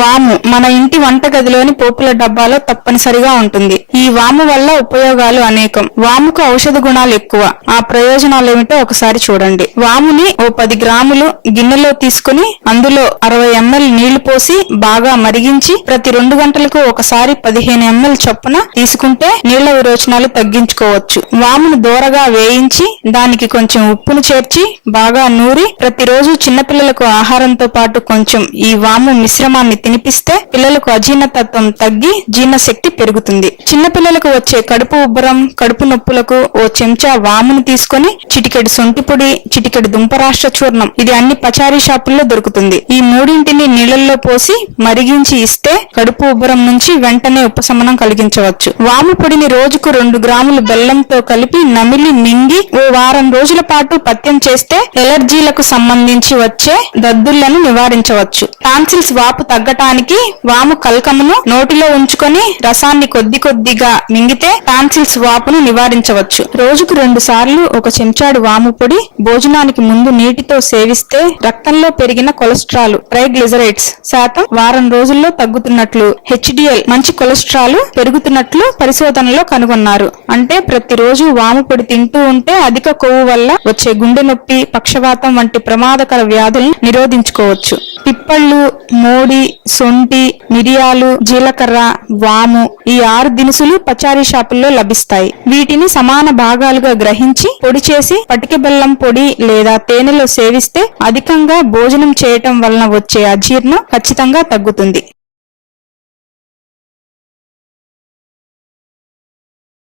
వాము మన ఇంటి వంటగదిలోని పోపుల డబ్బాలో తప్పనిసరిగా ఉంటుంది. ఈ వాము వల్ల ఉపయోగాలు అనేకం. వాముకు ఔషధ గుణాలు ఎక్కువ. ఆ ప్రయోజనాలు ఏమిటో ఒకసారి చూడండి. వాముని ఓ 10 గ్రాములు గిన్నెలో తీసుకుని అందులో 60 ml నీళ్లు పోసి బాగా మరిగించి ప్రతి 2 గంటలకు ఒకసారి 15 ml చొప్పున తీసుకుంటే నీళ్ల విరోచనాలు తగ్గించుకోవచ్చు. వామును దూరగా వేయించి దానికి కొంచెం ఉప్పును చేర్చి బాగా నూరి ప్రతిరోజు చిన్నపిల్లలకు ఆహారంతో పాటు కొంచెం ఈ వాము మిశ్రమాన్ని తినిపిస్తే పిల్లలకు అజీర్ణతత్వం తగ్గి జీర్ణశక్తి పెరుగుతుంది. చిన్నపిల్లలకు వచ్చే కడుపు ఉబ్బరం, కడుపు నొప్పులకు ఓ చెంచా వామును తీసుకొని చిటికెడు సొంటి పొడి, చిటికెడు దుంపరాష్ట్ర చూర్ణం, ఇది అన్ని పచారీ షాపుల్లో దొరుకుతుంది. ఈ మూడింటిని నీళ్లలో పోసి మరిగించి ఇస్తే కడుపు ఉబ్బరం నుంచి వెంటనే ఉపశమనం కలిగించవచ్చు. వాము పొడిని రోజుకు 2 గ్రాములు బెల్లంతో కలిపి నమిలి మింగి ఓ వారం రోజుల పాటు పథ్యం చేస్తే ఎలర్జీలకు సంబంధించి వచ్చే దద్దుళ్లను నివారించవచ్చు. టాన్సిల్స్ వాపు తగ్గటానికి వాము కల్కమును నోటిలో ఉంచుకొని రసాన్ని కొద్ది కొద్దిగా మింగితే టాన్సిల్స్ వాపును నివారించవచ్చు. రోజుకు 2 సార్లు 1 చెంచాడు వాము పొడి భోజనానికి ముందు నీటితో సేవిస్తే రక్తంలో పెరిగిన కొలెస్ట్రాల్ ట్రైగ్లిజరైడ్స్ శాతం వారం రోజుల్లో తగ్గుతున్నట్లు, హెచ్డిఎల్ మంచి కొలెస్ట్రాల్ పెరుగుతున్నట్లు పరిశోధనలో కనుగొన్నారు. అంటే ప్రతిరోజు వాము పొడి తింటూ ఉంటే అధిక కొవ్వు వల్ల వచ్చే గుండె నొప్పి, పక్షవాతం వంటి ప్రమాదకర వ్యాధులను నిరోధించుకోవచ్చు. పిప్పళ్ళు, మోడి, సొంటి, మిరియాలు, జీలకర్ర, వాము ఈ 6 దినుసులు పచారీ షాపుల్లో లభిస్తాయి. వీటిని సమాన భాగాలుగా గ్రహించి పొడి చేసి పటిక బెల్లం పొడి లేదా తేనెలో సేవిస్తే అధికంగా భోజనం చేయటం వలన వచ్చే అజీర్ణం ఖచ్చితంగా తగ్గుతుంది.